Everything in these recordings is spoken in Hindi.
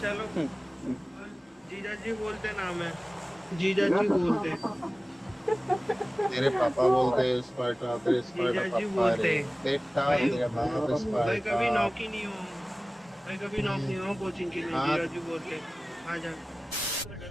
चलो। जीजा जी बोलते नाम है, जीजा जी बोलते। तेरे पापा बोलते स्पार्टा, तेरे स्पार्टा जीजा जी पापा रे। बोलते। बेटा भाई तेरा बाप भाई स्पार्टा। कभी नौकी नहीं हो, भाई कभी नौक नहीं हो कोचिंग के लिए। हाँ। जीजा जी बोलते। आ जा।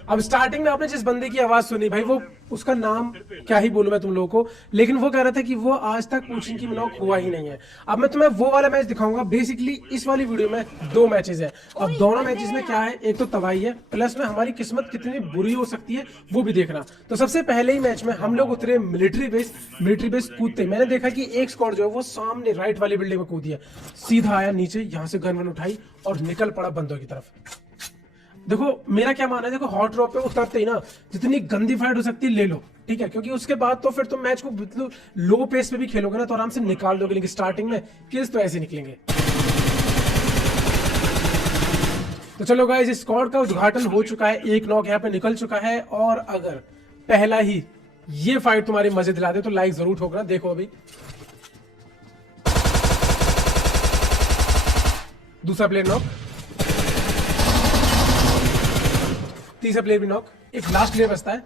अब स्टार्टिंग में आपने जिस बंदे की आवाज सुनी भाई, वो उसका नाम क्या ही बोलूं मैं तुम लोगों को, लेकिन वो कह रहा था कि वो आज तक कोचिंग की नॉक हुआ ही नहीं है। अब मैं तुम्हें वो वाला मैच दिखाऊंगा। बेसिकली इस वाली वीडियो में दो मैचेस है। अब दोनों मैचेस में क्या है, एक तो तबाही है, प्लस में हमारी किस्मत कितनी बुरी हो सकती है वो भी देखना। तो सबसे पहले ही मैच में हम लोग उतरे मिलिट्री बेस कूदते मैंने देखा कि एक स्क्वाड जो है वो सामने राइट वाली बिल्डिंग में कूदी है, सीधा आया नीचे, यहाँ से गन वन उठाई और निकल पड़ा बंदों की तरफ। देखो मेरा क्या मानना है, देखो हॉट ड्रॉप पे उतरते ही ना जितनी गंदी फाइट हो सकती है ले लो, ठीक है, क्योंकि उसके बाद तो फिर तुम मैच को मतलब लो पेस पे भी खेलोगे ना तो आराम से निकाल दोगे, लेकिन स्टार्टिंग में किल्स तो ऐसे निकलेंगे। तो चलो गाइस, इस स्क्वाड का उद्घाटन हो चुका है, एक नॉक यहाँ पे निकल चुका है। और अगर पहला ही ये फाइट तुम्हारी मजे दिला दे तो लाइक जरूर ठोकना। देखो अभी दूसरा प्लेयर नॉक, तीसरा प्लेयर भी नॉक, एक लास्ट प्लेयर बचता है।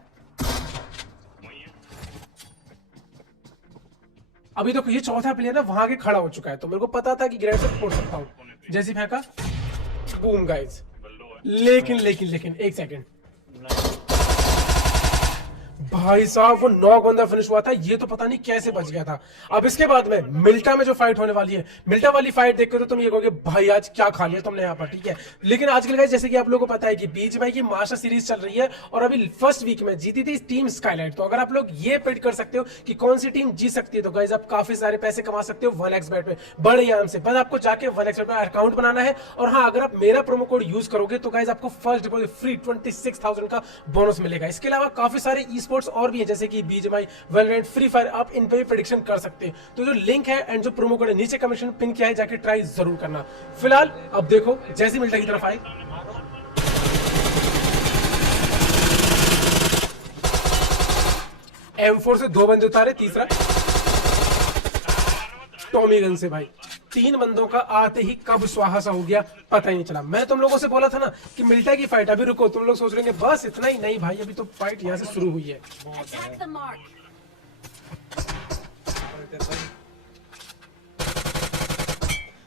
अभी तो ये चौथा प्लेयर ना वहां के खड़ा हो चुका है, तो मेरे को पता था कि ग्रेड से फोड़ सकता हूं। जैसे फेंका, बूम गाइस। लेकिन एक सेकंड भाई साहब, वो नॉक बंदा फिनिश हुआ था, ये तो पता नहीं कैसे बच गया था। अब इसके बाद में मिल्टा में जो फाइट होने वाली है, मिल्टा वाली फाइट देखकर तो तुम ये कहोगे भाई आज क्या खा लिया तुमने यहाँ पर, ठीक है। लेकिन आजकल गाइस जैसे कि आप लोगों को पता है कि बीजीएमआई की मास्टर सीरीज चल रही है और अभी फर्स्ट वीक में जीती थी टीम स्काईलाइट। तो अगर आप लोग ये पेड कर सकते हो कि कौन सी टीम जीत सकती है तो गाइस आप काफी सारे पैसे कमा सकते हो 1xbet में बड़े आराम से। बस आपको जाके 1xbet में अकाउंट बनाना है, और हाँ अगर आप मेरा प्रोमो कोड यूज करोगे तो गाइस आपको फर्स्ट डिपॉजिट फ्री 26,000 का बोनस मिलेगा। इसके अलावा काफी सारे ई स्पोर्ट्स और भी है, जैसे कि बीजीएमआई, वैलोरेंट, फ्री फायर, आप इन पे भी प्रेडिक्शन कर सकते हैं। तो जो लिंक है एंड जो प्रोमो कोड है नीचे कमेंट पिन किया है, जाके ट्राई जरूर करना। फिलहाल अब देखो जैसे मिल्टा की तरफ आए, M4 से दो बंदे उतारे, तीसरा टॉमी गन से भाई तीन बंदों का आते ही कब स्वाहा सा हो गया पता ही नहीं चला। मैं तुम लोगों से बोला था ना कि मिल्टा की फाइट, अभी रुको, तुम लोग सोच रहे हैं बस इतना ही, नहीं भाई अभी तो फाइट यहाँ से शुरू हुई है।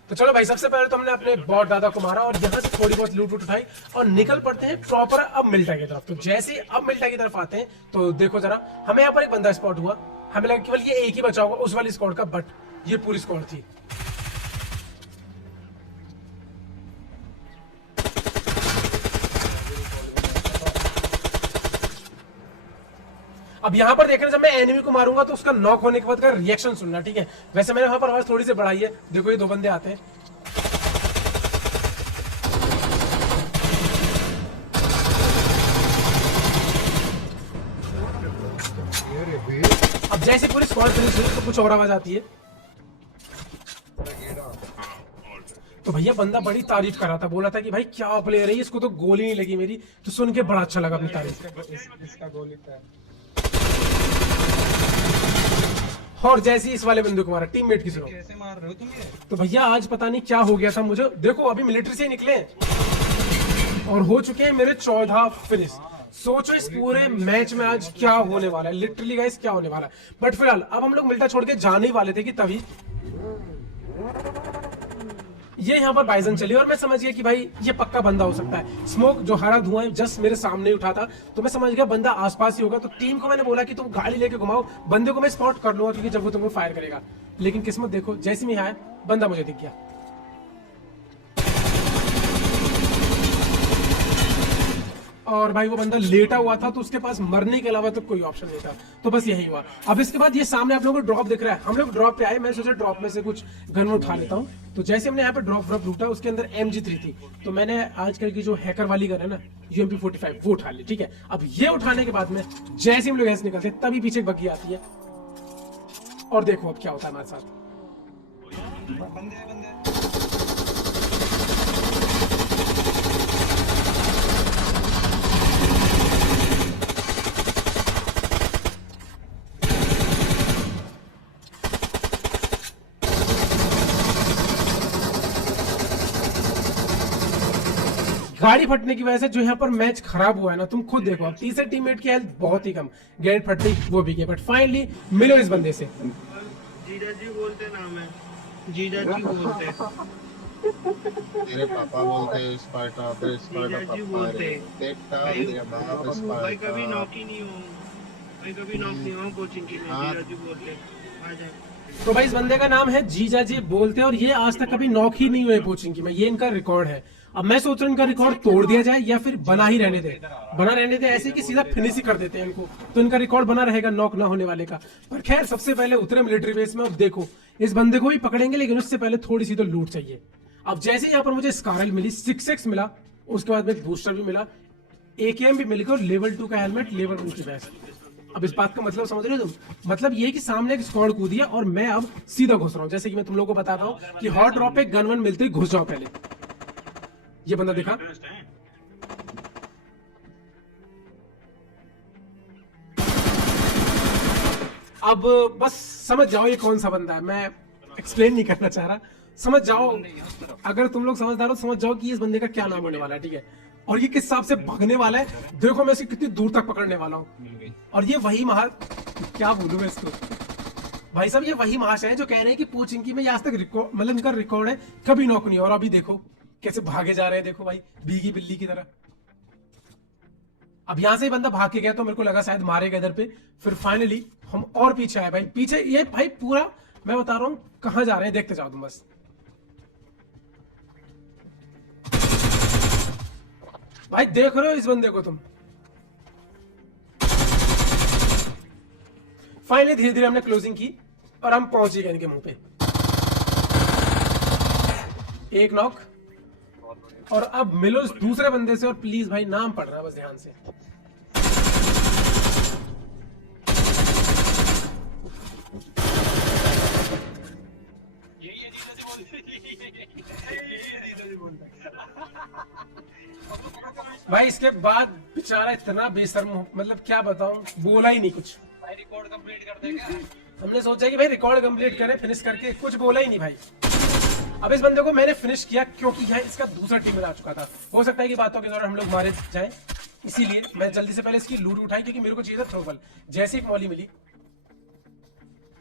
तो चलो भाई, सबसे पहले तो हमने अपने बॉट दादा को मारा और यहाँ से थोड़ी बहुत लूट उठाई और निकल पड़ते हैं प्रॉपर अब मिल्टा की तरफ। तो जैसे ही अब मिल्टा की तरफ आते हैं तो देखो जरा, हमें यहाँ पर एक बंदा स्पॉट हुआ, हमें लगा केवल ये एक ही बचा होगा उस वाली स्क्वाड का, बट ये पूरी स्क्वाड थी। अब यहाँ पर देखना, जब मैं एनिमी को मारूंगा तो उसका नॉक होने के बाद का रिएक्शन सुनना, ठीक है। वैसे मैंने वहां पर आवाज थोड़ी सी बढ़ाई है, देखो ये दो बंदे आते हैं। अब जैसे पूरी स्क्वाड फिनिश हुई तो कुछ और आवाज आती है। तो भैया बंदा बड़ी तारीफ कर रहा था, बोला था कि भाई क्या प्लेयर है, इसको तो गोली नहीं लगी मेरी, तो सुन के बड़ा अच्छा लगा अपनी तारीफ। इसका गोली था। और जैसे ही इस वाले बंदे को मारा, टीममेट की सुनो। कैसे मार रहे हो तुम ये? तो भैया आज पता नहीं क्या हो गया था मुझे, देखो अभी मिलिट्री से ही निकले और हो चुके हैं मेरे 14 फिनिश। सोचो इस पूरे मैच में आज क्या होने वाला है, लिटरली गाइस क्या होने वाला है। बट फिलहाल अब हम लोग मिल्टा छोड़ के जाने ही वाले थे कि तभी ये यहाँ पर बाइजन चली और मैं समझ गया कि भाई ये पक्का बंदा हो सकता है। स्मोक जो हरा धुआं जस्ट मेरे सामने उठा था, तो मैं समझ गया बंदा आसपास ही होगा। तो टीम को मैंने बोला कि तुम गाड़ी लेके घुमाओ, बंदे को मैं स्पॉट कर लूंगा क्योंकि जब वो तुमको फायर करेगा। लेकिन किस्मत देखो, जैसे मैं आया बंदा मुझे दिख गया। और भाई वो बंदा लेटा हुआ था तो उसके पास मरने के अलावा तो कोई ऑप्शन नहीं था, तो बस यही हुआ। अब इसके बाद ये सामने आप लोगों को ड्रॉप दिख रहा है, हम लोग ड्रॉप पे आए, मैं सोचा ड्रॉप में से कुछ गन उठा लेता हूँ। तो जैसे हमने यहाँ पे ड्रॉप लूटा, उसके अंदर MG3 थी, तो मैंने आजकल की जो हैकर वाली गन है ना UMP45 वो उठा ली, ठीक है। अब ये उठाने के बाद में जैसे हम लोग ऐसे निकलते तभी पीछे बग्गी आती है और देखो अब क्या होता है हमारे साथ। बंदे बंदे गाड़ी फटने की वजह से जो यहाँ पर मैच खराब हुआ है ना, तुम खुद देखो। अब तीसरे टीममेट की हेल्थ बहुत ही कम, ग्रेनेड फटने वो भी गए, बट फाइनली मिलो इस बंदे से। जीजा जी बोलते नाम है, जीजा जी बोलते। तेरे पापा बोलते स्पार्टा, तेरे स्पार्टा जीजा जी पापा बोलते। रे बेटा, भाई तेरा बाप भाई स्पार्टा। कभी नॉक ही नहीं हूँ, भाई कभी नॉक नहीं हुआ कोचिंग की में। हाँ। जीजा जी बोलते आ जाए। तो भाई इस बंदे का नाम है जीजा जी बोलते, और ये आज तक कभी नॉक ही नहीं हुए कोचिंग की में, ये इनका रिकॉर्ड है। अब मैं सोच रहा हूँ इनका रिकॉर्ड तोड़ दिया जाए या फिर बना ही रहने दे, बना रहने दे ऐसे कि सीधा फिनिश ही कर देते हैं इनको, तो इनका रिकॉर्ड बना रहेगा नॉक ना होने वाले का। पर खैर सबसे पहले उतरे मिलिट्री बेस में। अब देखो इस बंदे को भी पकड़ेंगे, लेकिन उससे पहले थोड़ी सी तो लूट चाहिए। अब जैसे यहाँ पर मुझे स्कारल मिली, 6x मिला, उसके बाद में बूस्टर भी मिला, AKM भी मिल गया, और लेवल 2 का हेलमेट, लेवल 1 की वेस्ट। अब इस बात का मतलब समझ रहे हो तुम? मतलब ये कि सामने एक स्क्वाड कूदी है और मैं अब सीधा घुस रहा हूँ। जैसे कि मैं तुम लोगों को बताता हूँ कि हॉट ड्रॉप पे गन वन मिलते ही घुस जाओ पहले। ये बंदा देखा, अब बस समझ जाओ ये कौन सा बंदा है। मैं एक्सप्लेन नहीं करना चाह रहा, समझ जाओ। अगर तुम लोग समझदार हो समझ जाओ कि इस बंदे का क्या नाम होने वाला है, ठीक है? और ये किस हिसाब से भागने वाला है, देखो मैं इसे कितनी दूर तक पकड़ने वाला हूँ। और ये वही क्या बोलूं मैं इसको, भाई साहब ये वही महाश है जो कह रहे हैं कि पोचिंकी में आज तक रिकॉर्ड, मतलब इनका रिकॉर्ड है कभी नॉक नहीं। और अभी देखो कैसे भागे जा रहे हैं, देखो भाई भीगी बिल्ली की तरह। अब यहां से बंदा भाग के गया तो मेरे को लगा शायद मारेगा इधर पे, फिर फाइनली हम और पीछे आए भाई। पीछे ये भाई पूरा मैं बता रहा हूं कहां जा रहे हैं, देखते जाओ तुम बस। भाई देख रहे हो इस बंदे को तुम? फाइनली धीरे धीरे हमने क्लोजिंग की और हम पहुंच ही गए इनके मुंह पे। एक नॉक, और अब मिलो इस दूसरे बंदे से, और प्लीज भाई नाम पढ़ना बस ध्यान से। भाई इसके बाद बेचारा इतना बेशर्म, मतलब क्या बताऊं, बोला ही नहीं कुछ। भाई रिकॉर्ड कंप्लीट कर देगा। हमने सोचा कि भाई रिकॉर्ड कंप्लीट करें, फिनिश करके, कुछ बोला ही नहीं भाई। अब इस बंदे को मैंने फिनिश किया क्योंकि यहाँ इसका दूसरा टीम आ चुका था। हो सकता है कि बातों के दौरान हम लोग मारे जाएं, इसीलिए मैं जल्दी से पहले इसकी लूट उठाई क्योंकि मेरे को चाहिए था थ्रोबल। जैसे एक मॉली मिली,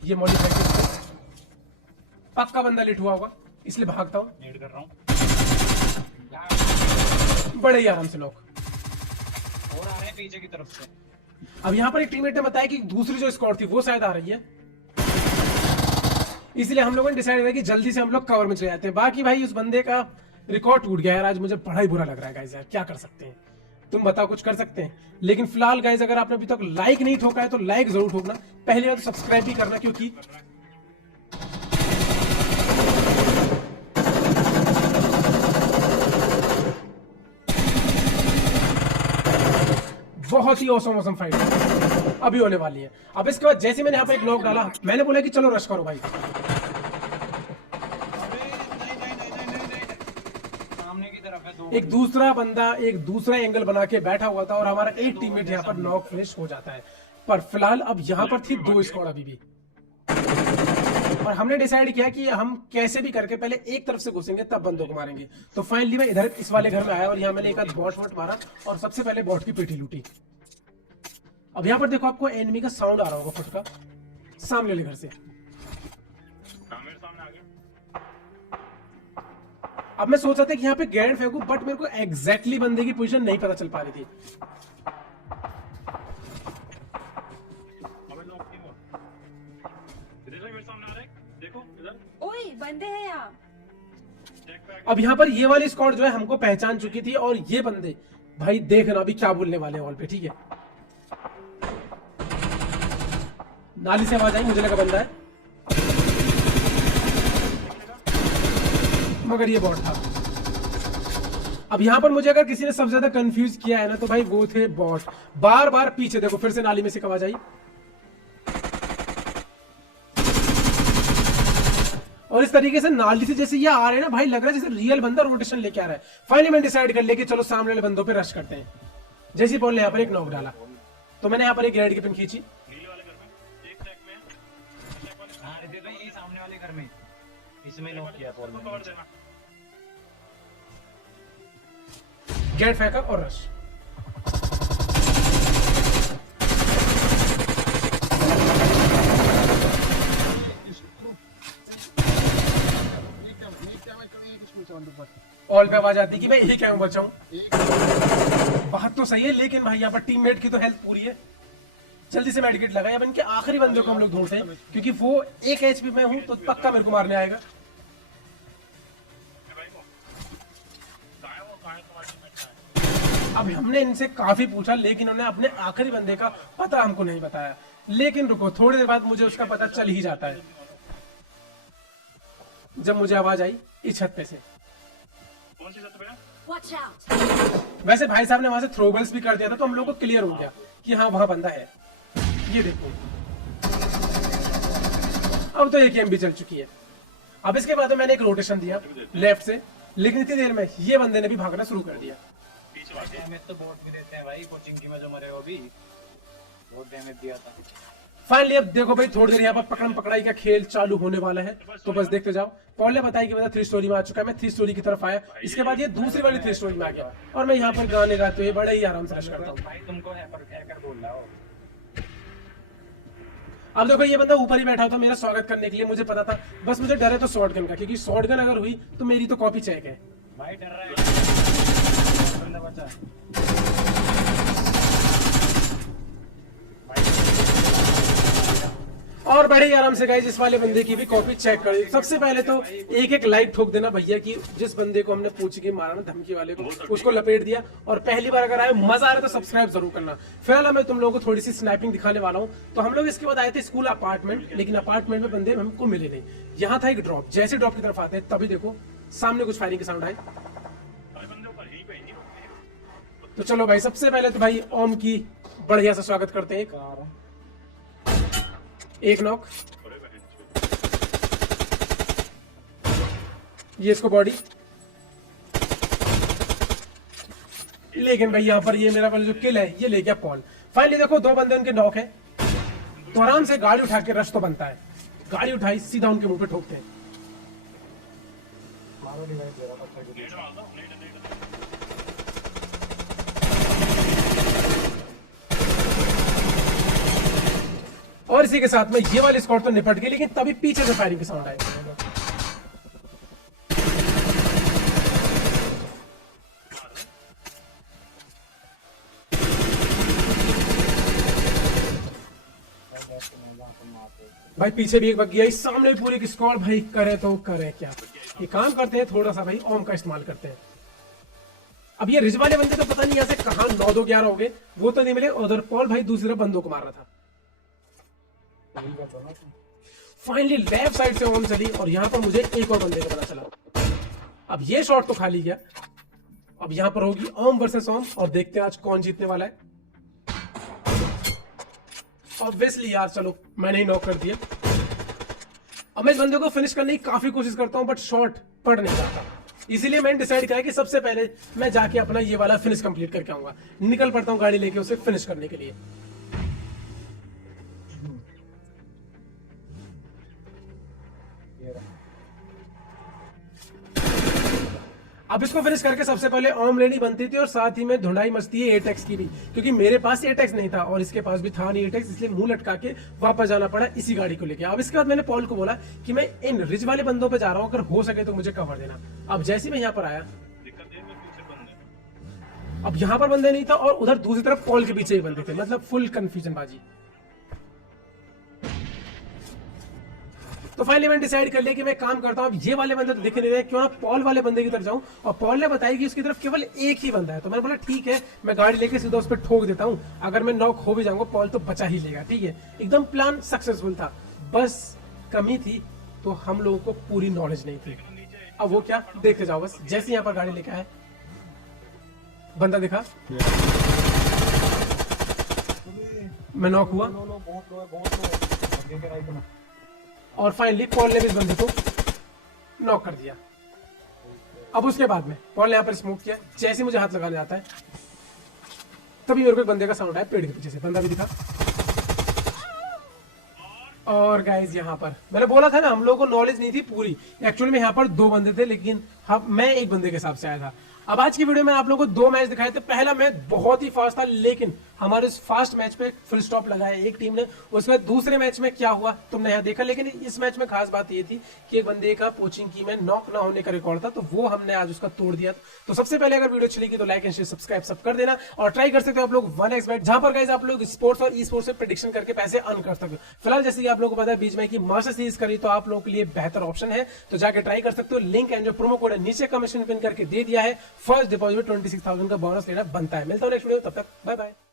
ये मॉली पक्का बंदा लिट हुआ होगा, इसलिए भागता हूँ। नीड कर रहा हूँ। बड़े ही आराम से नॉक। और आ रहे हैं पीछे की तरफ से। अब यहाँ पर एक टीममेट ने बताया कि दूसरी जो स्क्वाड थी वो शायद आ रही है, इसलिए हम लोगों ने डिसाइड किया कि जल्दी से हम लोग कवर में चले जाते हैं। बाकी भाई उस बंदे का रिकॉर्ड टूट गया यार, आज मुझे बड़ा ही बुरा लग रहा है गाइस। यार क्या कर सकते हैं, तुम बताओ, कुछ कर सकते हैं। लेकिन फिलहाल गाइस अगर आपने अभी तक लाइक नहीं ठोका है तो लाइक जरूर ठोकना, पहली बार तो सब्सक्राइब भी करना, क्योंकि बहुत ही औसम फाइट अभी होने वाली है। अब इसके बाद जैसे मैंने यहाँ पे एक नॉक डाला, मैंने बोला कि चलो रश करो भाई। अबे नहीं। सामने की तरफ है दो। एक दूसरा बंदा एक दूसरा एंगल बना के बैठा हुआ था और हमारा एक टीममेट यहाँ पर नॉक फिनिश हो जाता है। पर फिलहाल अब यहाँ पर थी 2 स्क्वाड अभी भी, और हमने डिसाइड किया कि हम कैसे भी करके पहले एक तरफ से घुसेंगे तब बंदों को मारेंगे। तो फाइनली मैं इधर इस वाले घर में आया और यहाँ मैंने एक आध बॉट मारा और सबसे पहले बॉट की पेटी लूटी। अब यहाँ पर देखो आपको एनिमी का साउंड आ रहा होगा फुट का, सामने वाले घर से। अब मैं सोच रहा था कि यहाँ पे ग्रेनेड फेंकूं, बट मेरे को एग्जैक्टली बंदे की पोजीशन नहीं पता चल पा रही थी। ओए बंदे हैं यहाँ। अब यहाँ पर ये वाली स्क्वाड जो है हमको पहचान चुकी थी, और ये बंदे भाई देखना अभी क्या बोलने वाले हैं वॉल पे, ठीक है? नाली से आवाज आई, मुझे लगा बंदा है, मगर ये बॉट था। अब यहाँ पर मुझे अगर किसी ने सबसे ज्यादा कंफ्यूज किया है ना तो भाई वो थे बॉट। बार बार पीछे देखो, फिर से नाली में से आवाज आई, और इस तरीके से नाली से जैसे ये आ रहे हैं ना भाई, लग रहा है जैसे रियल बंदा रोटेशन लेके आ रहा है। फाइनली मैंने डिसाइड कर लिया कि चलो सामने वाले बंदों पे रश करते हैं। जैसे बॉल ने यहाँ पर एक नॉक डाला तो मैंने यहाँ पर एक ग्रेनेड की पिन खींची। ये सामने वाले घर में इसमें नॉक किया बॉल ने। गेट फेंका और रश। ऑल पे आवाज आती कि मैं यही क्या बचाऊं। बात तो सही है, लेकिन भाई यहाँ पर टीममेट की तो हेल्थ पूरी है। जल्दी से मेडिकेट लगाया। अब इनके आखिरी बंदे को हम लोग ढूंढते हैं, क्योंकि वो 1 HP में हूं तो पक्का मेरे को मारने आएगा। अब हमने इनसे काफी पूछा, लेकिन उन्होंने अपने आखिरी बंदे का पता हमको नहीं बताया। लेकिन रुको, थोड़ी देर बाद मुझे उसका पता चल ही जाता है, जब मुझे आवाज आई इस छत पे से। वैसे भाई साहब ने वहां से थ्रोबल्स भी कर दिया था, तो हम लोग को क्लियर हो गया कि हाँ वहां बंदा है। ये देखो, अब तो एक भी चल चुकी है। अब इसके बाद मैंने एक रोटेशन दिया लेफ्ट से, लेकिन इतनी देर में ये बंदे ने भी भागना शुरू कर दिया। डैमेज तो बहुत भी देते हैं भाई, कोचिंग की वजह मरे हो भी बहुत डैमेज दिया था। फाइनली अब देखो भाई, थोड़ी देर यहाँ पर पकड़म पकड़ाई का खेल चालू होने वाला है, तो बस देखते जाओ। पॉल ने बताया कि बंदा 3 स्टोरी में आ चुका है, मैं 3 स्टोरी की तरफ आया। इसके बाद ये दूसरी वाली 3 स्टोरी में आ गया, और मैं यहाँ पर गाने गाते हुए बड़े ही आराम से रश करता हूँ। भाई तुमको हैकर बोल रहा हो। अब देखो, ये बंदा ऊपर ही बैठा था मेरा स्वागत करने के लिए। मुझे पता था, बस मुझे डर है तो शॉटगन का, क्योंकि शॉटगन अगर हुई तो मेरी तो कॉपी चेक है। भाई डर रहा है बंदा बचा। और बड़े ही आराम से गाइस इस वाले बंदे की भी कॉपी चेक कर दी। सबसे पहले तो एक लाइक ठोक देना भैया, कि जिस बंदे को हमने पूछ के मारा ना, धमकी वाले को, उसको लपेट दिया। और पहली बार अगर आए, मजा आ रहा है तो सब्सक्राइब जरूर करना। फिलहाल मैं तुम लोगों को थोड़ी सी स्नैपिंग दिखाने वाला हूँ। तो हम लोग इसके बाद आए थे स्कूल अपार्टमेंट, लेकिन अपार्टमेंट में बंदे हमको मिले नहीं। यहाँ था एक ड्रॉप, जैसे ड्रॉप की तरफ आते हैं तभी देखो सामने कुछ फायरिंग के साउंड आए। तो चलो भाई, सबसे पहले तो भाई ओम की बढ़िया से स्वागत करते हैं। एक नॉक, ये इसको बॉडी। लेकिन भाई यहाँ पर ये मेरा वाला जो किल है ये ले गया पॉल। फाइनली देखो 2 बंदे उनके नॉक है, तो आराम से गाड़ी उठा के रश तो बनता है। गाड़ी उठाई, सीधा उनके मुंह पे ठोकते हैं। और इसी के साथ में ये वाली स्क्वाड तो निपट गई, लेकिन तभी पीछे से फायरिंग के साउंड आए। भाई पीछे भी एक बग गया, इस सामने भी पूरी की स्क्वाड। भाई करे तो करे क्या, ये काम करते हैं थोड़ा सा भाई ओम का इस्तेमाल करते हैं। अब ये रिज वाले बंदे तो पता नहीं यहाँ से कहां 9-2-11 हो गए, वो तो नहीं मिले। उधर पॉल भाई दूसरी तरफ बंदों को मार रहा था। फाइनली लेफ्ट साइड से ओम चली, और यहां पर मुझे एक और बंदे का पता चला। अब ये शॉट तो खा ली गया। अब यहां पर होगी ओम वर्सेस ओम, और देखते हैं आज कौन जीतने वाला है। ऑब्वियसली यार, चलो मैंने ही नॉक कर दिया। अब मैं इस बंदे को फिनिश करने की काफी कोशिश करता हूं, बट शॉट पड़ नहीं जाता। इसीलिए मैंने डिसाइड किया कि सबसे पहले मैं जाके अपना ये वाला फिनिश कंप्लीट करके आऊंगा। निकल पड़ता हूं गाड़ी लेके उसे फिनिश करने के लिए। अब इसको फिनिश करके सबसे पहले ओम लेनी बनती थी, और साथ ही में धुंडाई मचती है एटेक्स की भी, क्योंकि मेरे पास एटेक्स नहीं था और इसके पास भी था नहीं एटेक्स, इसलिए मुंह लटका के वापस जाना पड़ा इसी गाड़ी को लेके। अब इसके बाद मैंने पॉल को बोला कि मैं इन रिज वाले बंदों पे जा रहा हूँ, अगर हो सके तो मुझे कवर देना। अब जैसे मैं यहाँ पर आया, अब यहाँ पर बंदे नहीं था, और उधर दूसरी तरफ पॉल के पीछे ही बंदे थे, मतलब फुल कंफ्यूजन बाजी। तो फाइनली मैंने डिसाइड कर लिया कि मैं काम करता हूं, अब ये वाले बंदे तो दिख नहीं रहे, क्यों ना पॉल वाले बंदे की तरफ जाऊं। और पॉल ने बताया कि उसकी तरफ केवल एक ही बंदा है, तो मैंने बोला ठीक है, मैं गाड़ी लेके सीधा उस पर ठोक देता हूं। अगर मैं नॉक हो भी जाऊंगा, पॉल तो बचा ही लेगा। ठीक है, एकदम प्लान सक्सेसफुल था। बस कमी थी तो हम लोगों को पूरी नॉलेज नहीं थी। अब वो क्या, देखते जाओ बस। जैसे यहाँ पर गाड़ी लेके आए, बंदा दिखा, मैं नॉक हुआ, और फाइनली पॉल ने भी इस बंदे को नॉक कर दिया। अब उसके बाद में पॉल ने यहाँ पर स्मोक किया, जैसे मुझे हाथ लगाने आता है तभी मेरे को एक बंदे का साउंड आया पेड़ के पीछे से, बंदा भी दिखा। और गाइस यहाँ पर मैंने बोला था ना, हम लोगों को नॉलेज नहीं थी पूरी। एक्चुअली में यहाँ पर 2 बंदे थे, लेकिन मैं एक बंदे के हिसाब से आया था। अब आज की वीडियो में आप लोगों को 2 मैच दिखाए थे। पहला मैच बहुत ही फास्ट था, लेकिन हमारे इस फास्ट मैच पे फुल स्टॉप लगाया एक टीम ने। उसके बाद दूसरे मैच में क्या हुआ तुमने यहाँ देखा, लेकिन इस मैच में खास बात ये थी कि एक बंदे का पोचिंग की में नॉक ना होने का रिकॉर्ड था, तो वो हमने आज उसका तोड़ दिया। तो सबसे पहले अगर वीडियो अच्छी लगी तो लाइक एंड शेयर सब्सक्राइब सब कर देना, और ट्राई कर सकते हो आप लोग 1xbet, जहां पर गाइस आप लोग स्पोर्ट्स और ई स्पोर्ट्स में प्रेडिक्शन करके पैसे अर्न कर सकते हो। फिलहाल जैसे कि आप लोगों को पता है बीच में कि मास्टर सीरीज करी, तो आप लोगों के लिए बेहतर ऑप्शन है, तो जाके ट्राई कर सकते हो। लिंक एंड जो प्रोमो कोड है नीचे कमीशन पिन करके दे दिया है। फर्स्ट डिपॉजिट 26,000 का बोनस लेना बनता है। मिलता हूं नेक्स्ट वीडियो, तब तक बाय बाय।